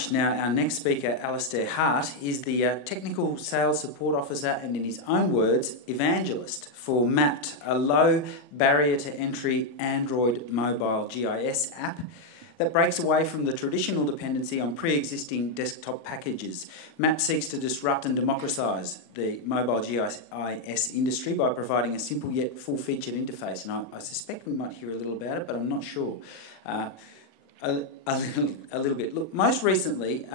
much. Now, our next speaker, Alistair Hart, is the Technical Sales Support Officer and, in his own words, evangelist for Mapped, a low barrier to entry Android mobile GIS app that breaks away from the traditional dependency on pre-existing desktop packages. Mapped seeks to disrupt and democratise the mobile GIS industry by providing a simple yet full-featured interface. And I suspect we might hear a little about it, but I'm not sure. A little bit. Look, most recently,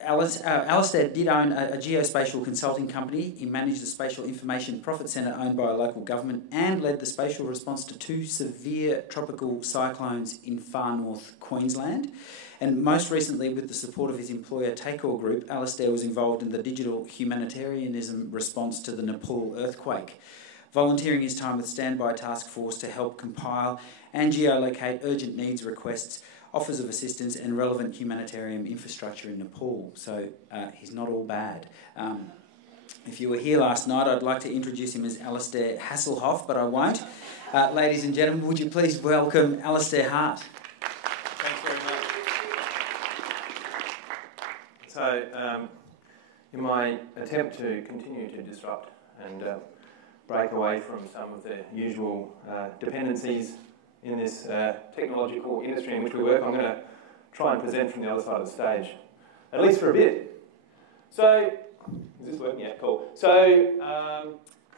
Alistair did own a geospatial consulting company. He managed the Spatial Information Profit Centre owned by a local government and led the spatial response to 2 severe tropical cyclones in far north Queensland. And most recently, with the support of his employer Takor Group, Alistair was involved in the digital humanitarianism response to the Nepal earthquake, volunteering his time with Standby Task Force to help compile and geolocate urgent needs requests, offers of assistance and relevant humanitarian infrastructure in Nepal. So he's not all bad. If you were here last night, I'd like to introduce him as Alistair Hasselhoff, but I won't. Ladies and gentlemen, would you please welcome Alistair Hart? Thanks very much. So, in my attempt to continue to disrupt and break away from some of the usual dependencies in this technological industry in which we work, I'm going to try and present from the other side of the stage, at least for a bit. So, is this working? Yeah, cool. So,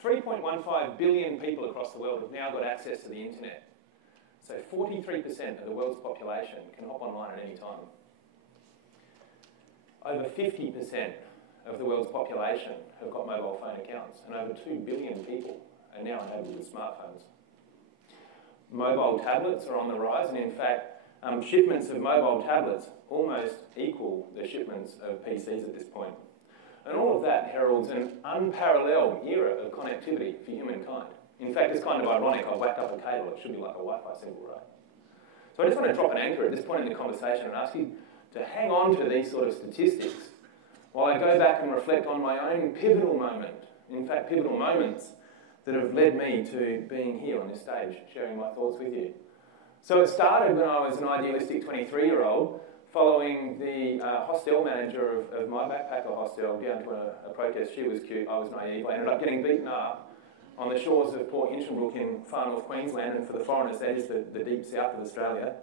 3.15 billion people across the world have now got access to the internet. So 43% of the world's population can hop online at any time. Over 50% of the world's population have got mobile phone accounts, and over 2 billion people are now enabled with smartphones. Mobile tablets are on the rise, and in fact, shipments of mobile tablets almost equal the shipments of PCs at this point. And all of that heralds an unparalleled era of connectivity for humankind. In fact, it's kind of ironic. I whack up a cable, it should be like a Wi-Fi symbol, right? So I just want to drop an anchor at this point in the conversation and ask you to hang on to these sort of statistics while I go back and reflect on my own pivotal moment, in fact, pivotal moments that have led me to being here on this stage, sharing my thoughts with you. So it started when I was an idealistic 23-year-old, following the hostel manager of my backpacker hostel down to a protest. She was cute, I was naive. I ended up getting beaten up on the shores of Port Hinchinbrook in far north Queensland, and for the foreigners, that is the deep south of Australia.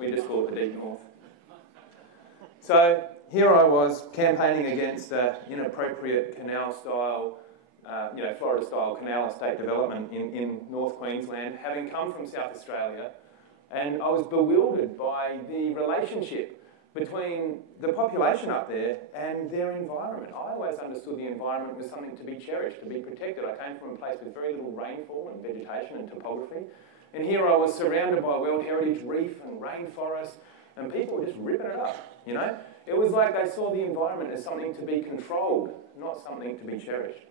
We just call it the deep north. So here I was campaigning against inappropriate canal-style, Florida-style canal estate development in North Queensland, having come from South Australia, and I was bewildered by the relationship between the population up there and their environment. I always understood the environment was something to be cherished, to be protected. I came from a place with very little rainfall and vegetation and topography, and here I was surrounded by World Heritage reef and rainforest, and people were just ripping it up, you know? It was like they saw the environment as something to be controlled, not something to be cherished.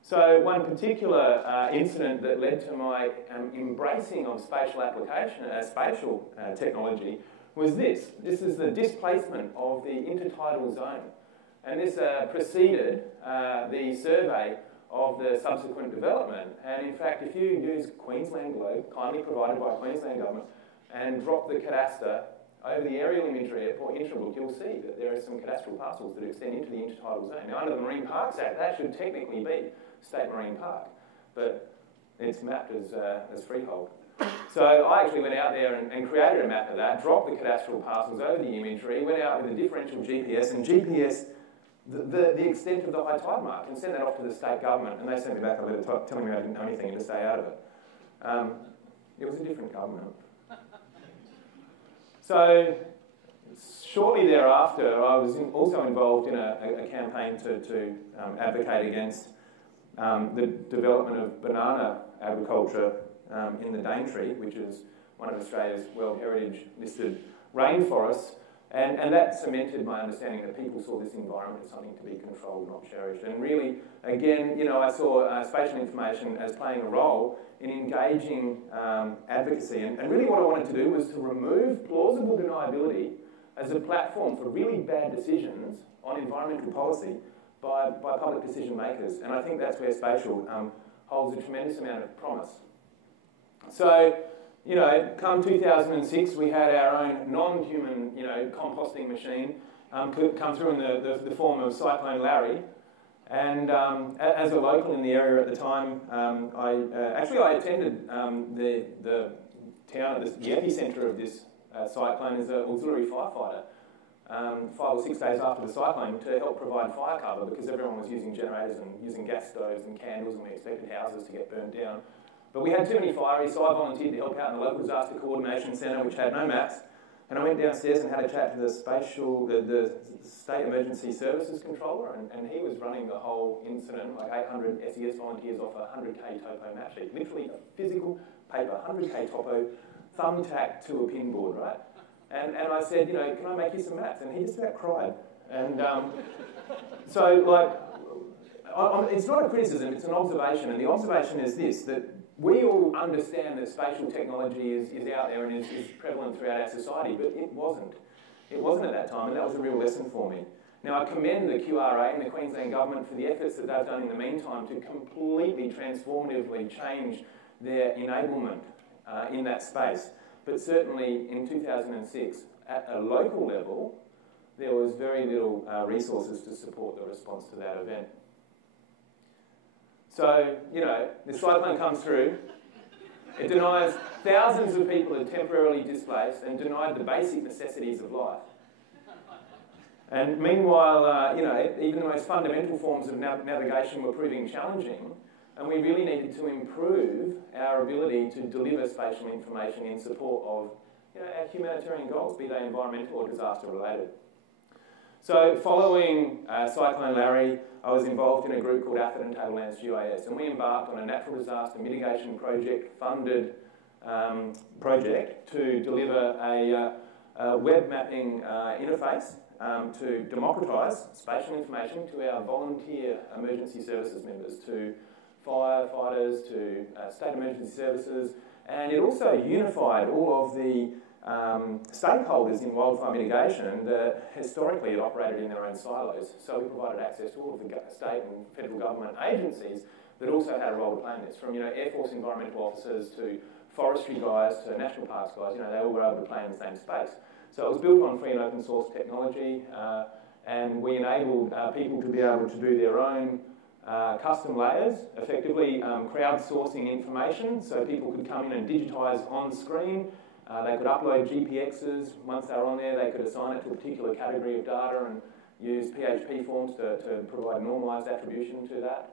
So one particular incident that led to my embracing of spatial application, spatial technology, was this. This is the displacement of the intertidal zone. And this preceded the survey of the subsequent development. And in fact, if you use Queensland Globe, kindly provided by Queensland Government, and drop the cadastre over the aerial imagery at Port Hinchinbrook, you'll see that there are some cadastral parcels that extend into the intertidal zone. Now, under the Marine Parks Act, that should technically be State Marine Park, but it's mapped as freehold. So I actually went out there and created a map of that, dropped the cadastral parcels over the imagery, went out with a differential GPS and GPS the extent of the high tide mark, and sent that off to the state government, and they sent me back a letter telling me I didn't know anything and to stay out of it. It was a different government. So shortly thereafter, I was also involved in a campaign to advocate against the development of banana agriculture in the Daintree, which is one of Australia's World Heritage listed rainforests, and that cemented my understanding that people saw this environment as something to be controlled, not cherished. And really, again, I saw spatial information as playing a role in engaging advocacy. And really what I wanted to do was to remove plausible deniability as a platform for really bad decisions on environmental policy by public decision makers. And I think that's where spatial holds a tremendous amount of promise. So you know, come 2006, we had our own non-human, you know, composting machine come through in the form of Cyclone Larry. And as a local in the area at the time, I attended the town, the epicentre of this cyclone as an auxiliary firefighter 5 or 6 days after the cyclone to help provide fire cover, because everyone was using generators and using gas stoves and candles, and we expected houses to get burnt down. But we had too many fireys, so I volunteered to help out in the local disaster coordination centre, which had no maps. And I went downstairs and had a chat to the State Emergency Services Controller, and he was running the whole incident, like 800 SES volunteers off a 100k topo map sheet, literally a physical paper, 100k topo, thumbtacked to a pinboard, right? And I said, you know, can I make you some maps? And he just about cried. And so, like, it's not a criticism, it's an observation. And the observation is this, that we all understand that spatial technology is out there and is prevalent throughout our society, but it wasn't. It wasn't at that time, and that was a real lesson for me. Now, I commend the QRA and the Queensland Government for the efforts that they've done in the meantime to completely transformatively change their enablement in that space. But certainly in 2006, at a local level, there was very little resources to support the response to that event. So, you know, the cyclone comes through, it denies thousands of people are temporarily displaced and denied the basic necessities of life. And meanwhile, you know, even the most fundamental forms of navigation were proving challenging, and we really needed to improve our ability to deliver spatial information in support of, you know, our humanitarian goals, be they environmental or disaster related. So following Cyclone Larry, I was involved in a group called Atherton Tablelands GIS, and we embarked on a natural disaster mitigation project funded project to deliver a web mapping interface to democratise spatial information to our volunteer emergency services members, to firefighters, to state emergency services, and it also unified all of the stakeholders in wildfire mitigation that historically had operated in their own silos. So we provided access to all of the state and federal government agencies that also had a role to play in this, from, you know, Air Force environmental officers to forestry guys to national parks guys. You know, they all were able to play in the same space. So it was built on free and open source technology, and we enabled people to be able to do their own custom layers, effectively crowdsourcing information, so people could come in and digitise on screen. They could upload GPXs. Once they were on there, they could assign it to a particular category of data and use PHP forms to provide normalised attribution to that.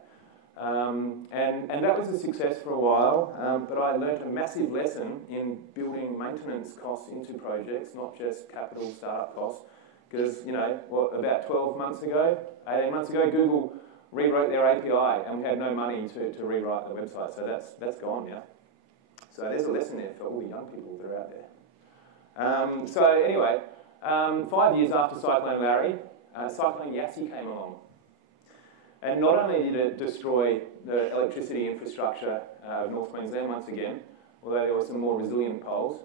And that was a success for a while, but I learned a massive lesson in building maintenance costs into projects, not just capital startup costs, because, you know, about 12 months ago, 18 months ago, Google rewrote their API and we had no money to rewrite the website, so that's gone, yeah. So there's a lesson there for all the young people that are out there. So anyway, 5 years after Cyclone Larry, Cyclone Yassi came along. And not only did it destroy the electricity infrastructure of North Queensland once again, although there were some more resilient poles,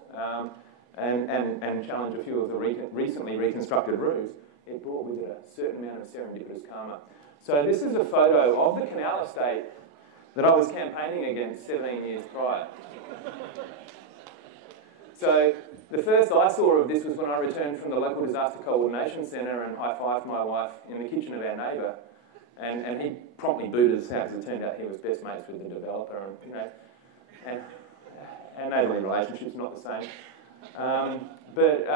and challenge a few of the recently reconstructed roofs, it brought with it a certain amount of serendipitous karma. So this is a photo of the canal estate that I was campaigning against 17 years prior. So the first I saw of this was when I returned from the local disaster coordination centre and high-fived my wife in the kitchen of our neighbour, and he promptly booted us out because it turned out he was best mates with the developer, and, you know, and neighbourly relationships not the same. But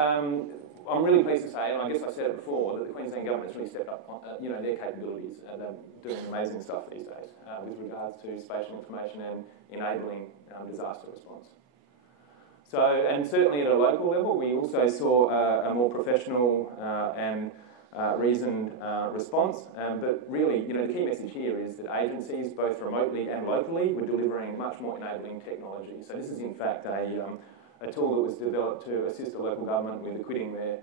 I'm really pleased to say, and I guess I said it before, that the Queensland Government's really stepped up on, you know, their capabilities. They're doing amazing stuff these days with regards to spatial information and enabling disaster response. So, and certainly at a local level, we also saw a more professional and reasoned response. But really, you know, the key message here is that agencies, both remotely and locally, were delivering much more enabling technology. So this is in fact a tool that was developed to assist the local government with equipping their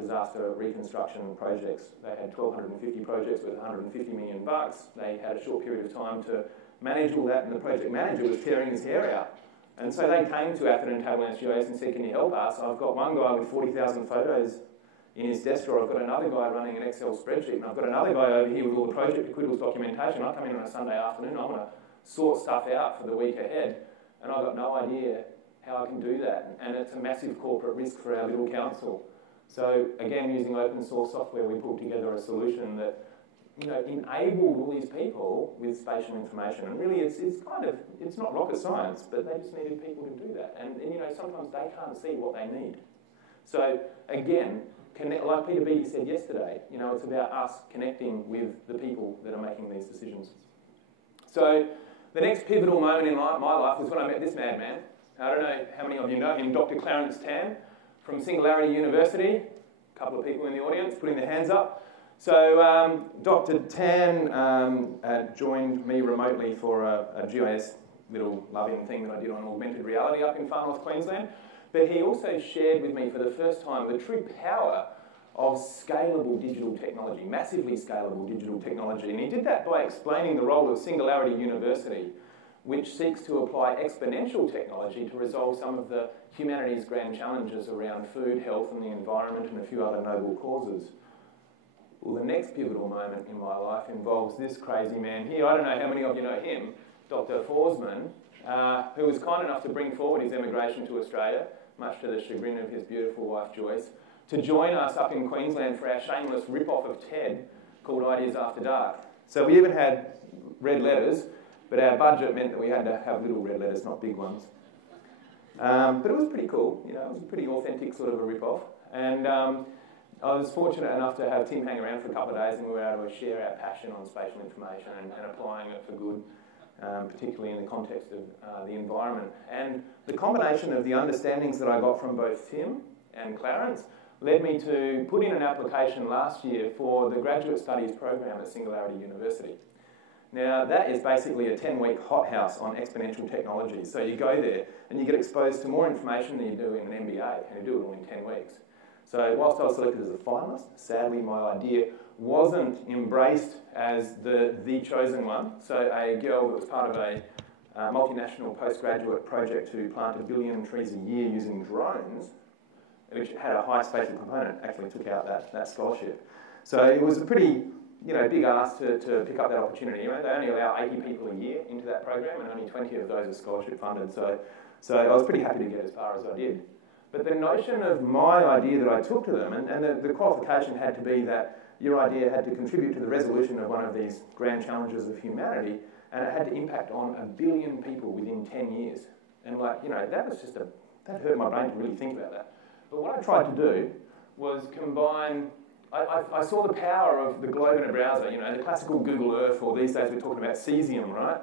disaster reconstruction projects. They had 1,250 projects with $150 million. They had a short period of time to manage all that, and the project manager was tearing his hair out. And so they came to Atherton Tablelands GIS and said, can you help us? I've got one guy with 40,000 photos in his desk drawer. I've got another guy running an Excel spreadsheet, and I've got another guy over here with all the project acquittals documentation. I come in on a Sunday afternoon, I want to sort stuff out for the week ahead, and I've got no idea how I can do that. And it's a massive corporate risk for our little council. So again, using open source software, we pulled together a solution that enabled all these people with spatial information. And really, it's not rocket science, but they just needed people to do that. And sometimes they can't see what they need. So again, like Peter Beattie said yesterday, it's about us connecting with the people that are making these decisions. So the next pivotal moment in my life was when I met this madman. I don't know how many of you know him, Dr. Clarence Tan from Singularity University. A couple of people in the audience putting their hands up. So Dr. Tan joined me remotely for a GIS little loving thing that I did on augmented reality up in far north Queensland. But he also shared with me for the first time the true power of scalable digital technology, massively scalable digital technology. And he did that by explaining the role of Singularity University, which seeks to apply exponential technology to resolve some of the humanity's grand challenges around food, health and the environment and a few other noble causes. Well, the next pivotal moment in my life involves this crazy man here. I don't know how many of you know him, Dr. Forsman, who was kind enough to bring forward his emigration to Australia, much to the chagrin of his beautiful wife Joyce, to join us up in Queensland for our shameless rip-off of TED called Ideas After Dark. So we even had red letters, but our budget meant that we had to have little red letters, not big ones. But it was pretty cool, it was a pretty authentic sort of a rip-off. And I was fortunate enough to have Tim hang around for a couple of days and we were able to share our passion on spatial information and applying it for good, particularly in the context of the environment. And the combination of the understandings that I got from both Tim and Clarence led me to put in an application last year for the Graduate Studies program at Singularity University. Now, that is basically a 10-week hothouse on exponential technology. So you go there and you get exposed to more information than you do in an MBA, and you do it all in 10 weeks. So whilst I was selected as a finalist, sadly my idea wasn't embraced as the chosen one. So a girl that was part of a multinational postgraduate project to plant 1 billion trees a year using drones, which had a high spatial component, actually took out that scholarship. So it was a pretty big ask to pick up that opportunity. They only allow 80 people a year into that program and only 20 of those are scholarship funded. So I was pretty happy to get as far as I did. But the notion of my idea that I took to them, and the qualification had to be that your idea had to contribute to the resolution of one of these grand challenges of humanity, and it had to impact on 1 billion people within 10 years. And that was just that hurt my brain to really think about that. But what I tried to do was combine, I saw the power of the globe in a browser, the classical Google Earth, or these days we're talking about cesium, right?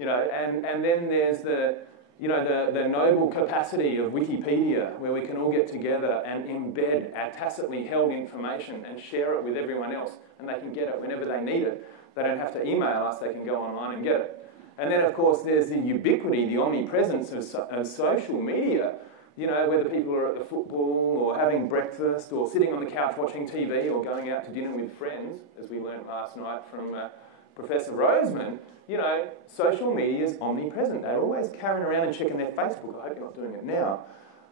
And then there's the noble capacity of Wikipedia, where we can all get together and embed our tacitly held information and share it with everyone else, and they can get it whenever they need it. They don't have to email us, they can go online and get it. And then, of course, there's the ubiquity, the omnipresence of social media, whether people are at the football or having breakfast or sitting on the couch watching TV or going out to dinner with friends, as we learnt last night from Professor Roseman. Social media is omnipresent. They're always carrying around and checking their Facebook. I hope you're not doing it now.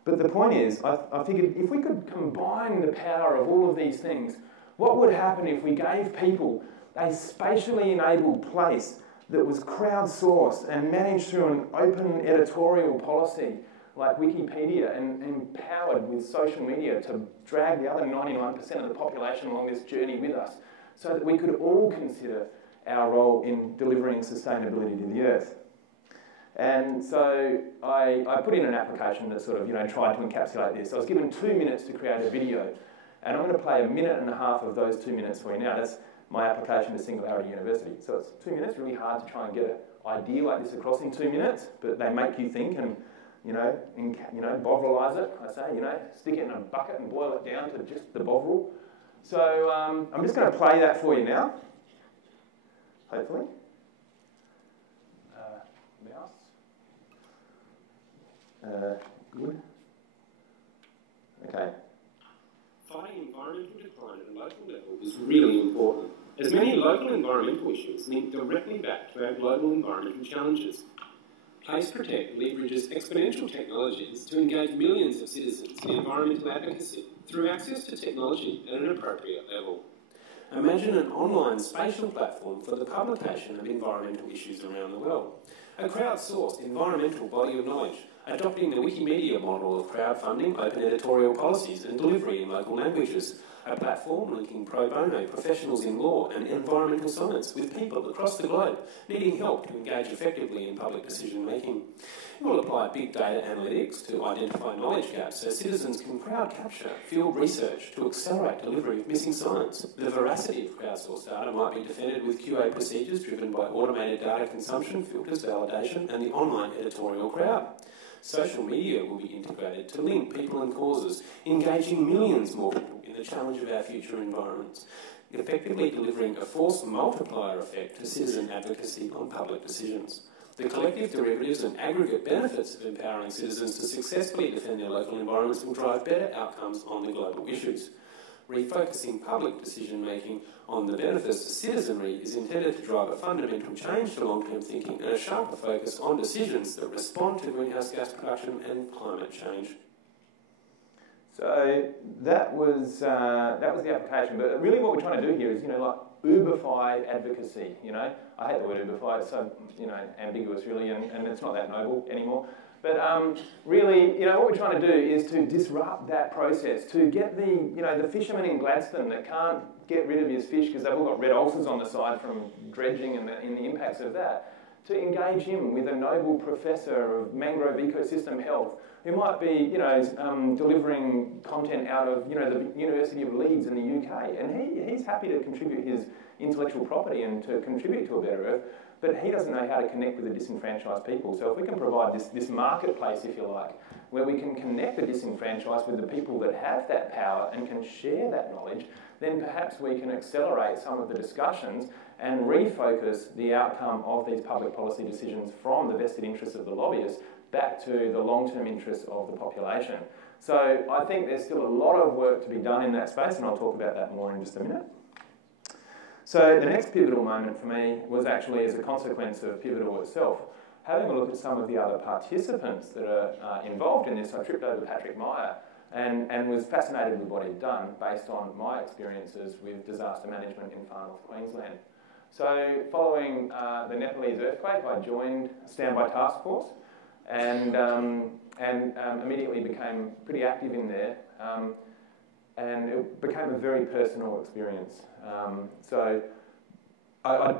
But the point is, I figured if we could combine the power of all of these things, what would happen if we gave people a spatially enabled place that was crowdsourced and managed through an open editorial policy like Wikipedia and empowered with social media to drag the other 99% of the population along this journey with us so that we could all consider our role in delivering sustainability to the earth. And so I put in an application that sort of, tried to encapsulate this. I was given 2 minutes to create a video, and I'm going to play 1.5 minutes of those 2 minutes for you now. That's my application to Singularity University. So it's 2 minutes, really hard to try and get an idea like this across in 2 minutes, but they make you think and, bovrilize it, I say, stick it in a bucket and boil it down to just the bovril. So I'm just going to play that for you now. Hopefully. Mouse. Good. Okay. Fighting environmental decline at a local level is really important, as many local environmental issues link directly back to our global environmental challenges. Case Protect leverages exponential technologies to engage millions of citizens in environmental advocacy through access to technology at an appropriate level. Imagine an online spatial platform for the publication of environmental issues around the world, a crowdsourced environmental body of knowledge, adopting the Wikimedia model of crowdfunding, open editorial policies and delivery in local languages, a platform linking pro bono professionals in law and environmental science with people across the globe needing help to engage effectively in public decision making. It will apply big data analytics to identify knowledge gaps so citizens can crowd capture field research to accelerate delivery of missing science. The veracity of crowdsourced data might be defended with QA procedures driven by automated data consumption, filters, validation and the online editorial crowd. Social media will be integrated to link people and causes, engaging millions more people in the challenge of our future environments, effectively delivering a force multiplier effect to citizen advocacy on public decisions. The collective derivatives and aggregate benefits of empowering citizens to successfully defend their local environments will drive better outcomes on the global issues. Refocusing public decision-making on the benefits to citizenry is intended to drive a fundamental change to long-term thinking and a sharper focus on decisions that respond to greenhouse gas production and climate change. So that was the application. But really what we're trying to do here is, like Uberify advocacy, I hate the word Uberify, it's so, ambiguous really, and it's not that noble anymore. But really, what we're trying to do is to disrupt that process, to get the fisherman in Gladstone that can't get rid of his fish because they've all got red ulcers on the side from dredging and the impacts of that, to engage him with a Nobel professor of mangrove ecosystem health who might be, delivering content out of, the University of Leeds in the UK. And he's happy to contribute his intellectual property and to contribute to a better earth, but he doesn't know how to connect with the disenfranchised people. So if we can provide this marketplace, if you like, where we can connect the disenfranchised with the people that have that power and can share that knowledge, then perhaps we can accelerate some of the discussions and refocus the outcome of these public policy decisions from the vested interests of the lobbyists back to the long-term interests of the population. So I think there's still a lot of work to be done in that space, and I'll talk about that more in just a minute. So the next pivotal moment for me was actually as a consequence of Pivotal itself. Having a look at some of the other participants that are involved in this, I tripped over Patrick Meyer and was fascinated with what he'd done based on my experiences with disaster management in far north Queensland. So following the Nepalese earthquake, I joined a standby task force and immediately became pretty active in there. And it became a very personal experience. So I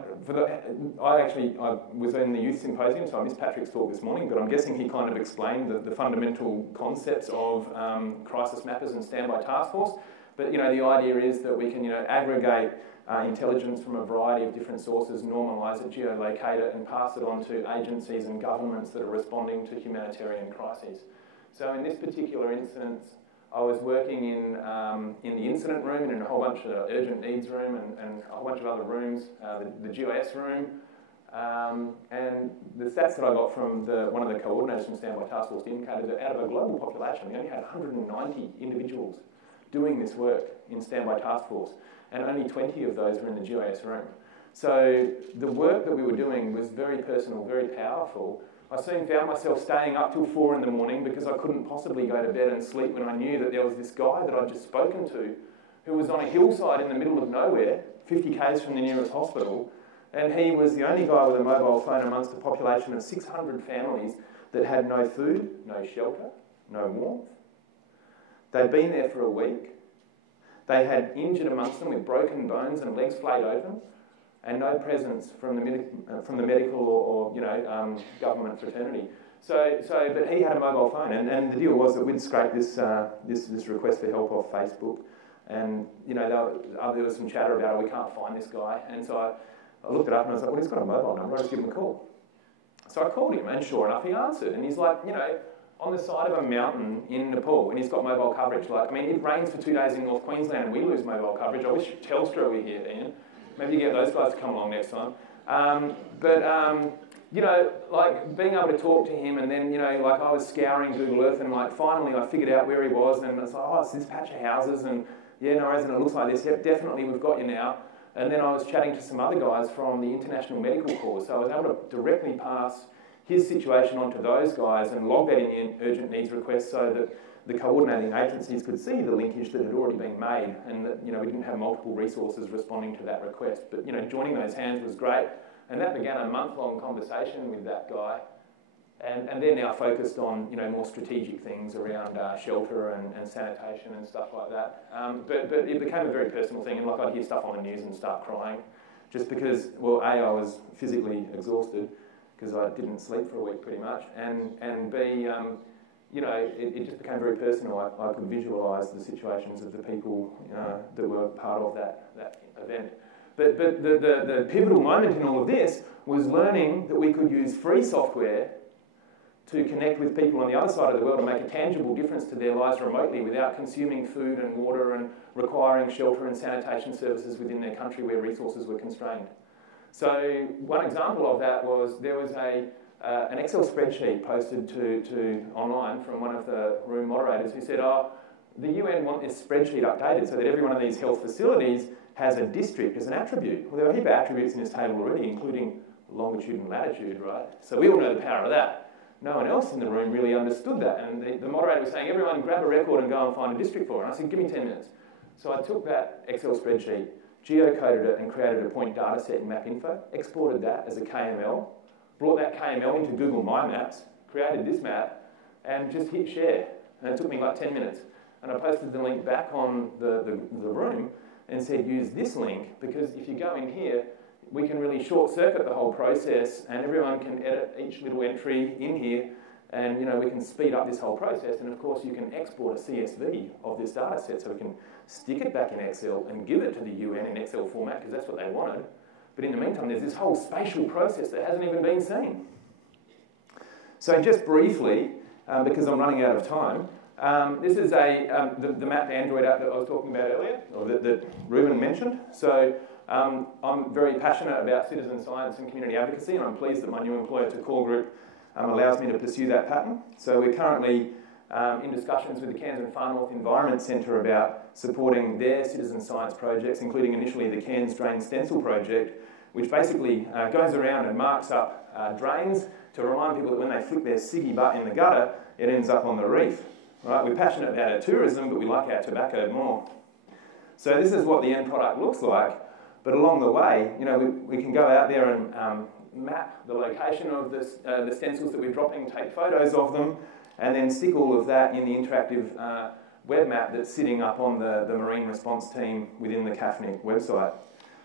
was in the youth symposium, so I missed Patrick's talk this morning, but I'm guessing he kind of explained the fundamental concepts of crisis mappers and standby task force. But the idea is that we can aggregate intelligence from a variety of different sources, normalise it, geolocate it, and pass it on to agencies and governments that are responding to humanitarian crises. So in this particular instance, I was working in the incident room and in a whole bunch of urgent needs room and a whole bunch of other rooms, the GIS room. And the stats that I got from one of the coordinators from Standby Task Force indicated that out of a global population, we only had 190 individuals doing this work in Standby Task Force, and only 20 of those were in the GIS room. So the work that we were doing was very personal, very powerful. I soon found myself staying up till 4 in the morning because I couldn't possibly go to bed and sleep when I knew that there was this guy that I'd just spoken to who was on a hillside in the middle of nowhere, 50 k's from the nearest hospital, and he was the only guy with a mobile phone amongst a population of 600 families that had no food, no shelter, no warmth. They'd been there for a week. They had injured amongst them with broken bones and legs flayed open, and no presence from the medical or government fraternity. But he had a mobile phone, and the deal was that we'd scrape this request for help off Facebook, and there was some chatter about, we can't find this guy, and so I looked it up and I was like, well, he's got a mobile number, I'll just give him a call. So I called him, and sure enough, he answered, and he's like, on the side of a mountain in Nepal, and he's got mobile coverage. It rains for 2 days in North Queensland, and we lose mobile coverage. I wish Telstra were here, Ian. Maybe you get those guys to come along next time. Being able to talk to him, and then, I was scouring Google Earth, and finally I figured out where he was, and I was like, it's this patch of houses, and yeah, no worries, and it looks like this. Yep, definitely, we've got you now. And then I was chatting to some other guys from the International Medical Corps, so I was able to directly pass his situation onto those guys and log that in the urgent needs request so that the coordinating agencies could see the linkage that had already been made, and that we didn't have multiple resources responding to that request. But joining those hands was great, and that began a month-long conversation with that guy. And they're now focused on, more strategic things around shelter and sanitation and stuff like that. But it became a very personal thing, and I'd hear stuff on the news and start crying, just because, well, A, I was physically exhausted because I didn't sleep for a week pretty much, and B, it just became very personal. I could visualise the situations of the people that were part of that event. But the pivotal moment in all of this was learning that we could use free software to connect with people on the other side of the world and make a tangible difference to their lives remotely without consuming food and water and requiring shelter and sanitation services within their country where resources were constrained. So one example of that was there was an Excel spreadsheet posted to online from one of the room moderators who said, the UN want this spreadsheet updated so that every one of these health facilities has a district as an attribute. Well, there are a heap of attributes in this table already, including longitude and latitude, right? So we all know the power of that. No one else in the room really understood that. And the moderator was saying, everyone grab a record and go and find a district for it. And I said, give me 10 minutes. So I took that Excel spreadsheet, geocoded it and created a point data set in MapInfo, exported that as a KML, brought that KML into Google My Maps, created this map, and just hit share. And it took me like 10 minutes. And I posted the link back on the room and said, use this link, because if you go in here, we can really short-circuit the whole process and everyone can edit each little entry in here and, we can speed up this whole process. And, of course, you can export a CSV of this data set so we can stick it back in Excel and give it to the UN in Excel format because that's what they wanted. But in the meantime, there's this whole spatial process that hasn't even been seen. So just briefly, because I'm running out of time, this is the Map Android app that I was talking about earlier, or that Ruben mentioned. So I'm very passionate about citizen science and community advocacy, and I'm pleased that my new employer, to Core Group, allows me to pursue that pattern. So we're currently in discussions with the Cairns and Far North Environment Centre about supporting their citizen science projects, including initially the Cairns Drain Stencil project, which basically goes around and marks up drains to remind people that when they flick their ciggy butt in the gutter, it ends up on the reef. Right? We're passionate about our tourism, but we like our tobacco more. So this is what the end product looks like. But along the way, we can go out there and map the location of the stencils that we're dropping, take photos of them, and then stick all of that in the interactive web map that's sitting up on the Marine Response Team within the CAFNIC website.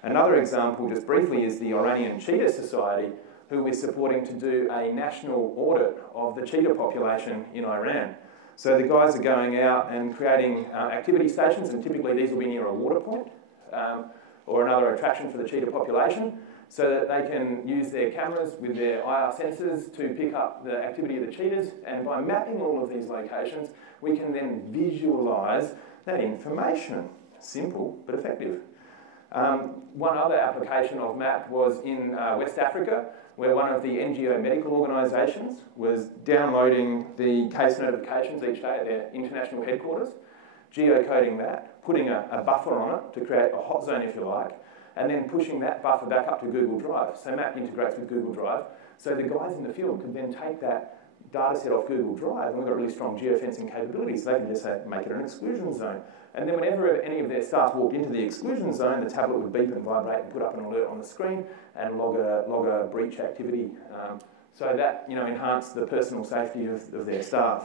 Another example, just briefly, is the Iranian Cheetah Society, who we're supporting to do a national audit of the cheetah population in Iran. So the guys are going out and creating activity stations, and typically these will be near a water point, or another attraction for the cheetah population, so that they can use their cameras with their IR sensors to pick up the activity of the cheetahs. And by mapping all of these locations, we can then visualise that information. Simple, but effective. One other application of MAP was in West Africa, where one of the NGO medical organisations was downloading the case notifications each day at their international headquarters, geocoding that, putting a buffer on it to create a hot zone, if you like, and then pushing that buffer back up to Google Drive. So MAP integrates with Google Drive. So the guys in the field could then take that data set off Google Drive, and we've got really strong geofencing capabilities, so they can just say, make it an exclusion zone. And then whenever any of their staff walked into the exclusion zone, the tablet would beep and vibrate and put up an alert on the screen and log a breach activity. So that enhanced the personal safety of their staff.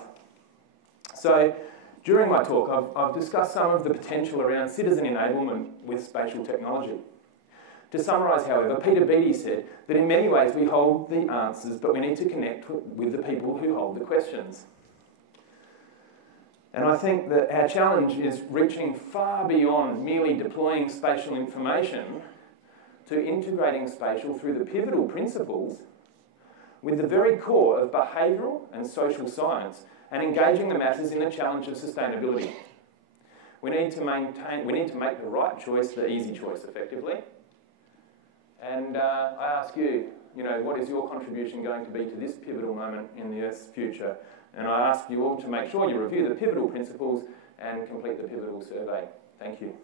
So during my talk, I've discussed some of the potential around citizen enablement with spatial technology. To summarise, however, Peter Beattie said that in many ways we hold the answers, but we need to connect with the people who hold the questions. And I think that our challenge is reaching far beyond merely deploying spatial information to integrating spatial through the pivotal principles with the very core of behavioural and social science and engaging the masses in the challenge of sustainability. We need to make the right choice the easy choice, effectively. And I ask you, what is your contribution going to be to this pivotal moment in the Earth's future? And I ask you all to make sure you review the pivotal principles and complete the pivotal survey. Thank you.